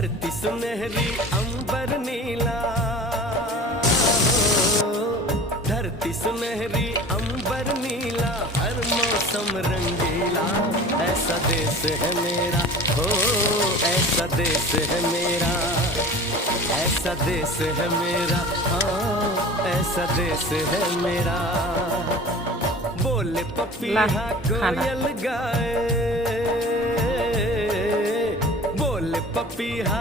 धरती सुनहरी अंबर नीला, धरती सुनहरी अंबर नीला, हर मौसम रंगीला। ऐसा देश है मेरा, हो ऐसा देश है मेरा, ऐसा देश है मेरा, हाँ ऐसा देश है मेरा। बोले पपीहा कोयल गाए, बोले पपीहा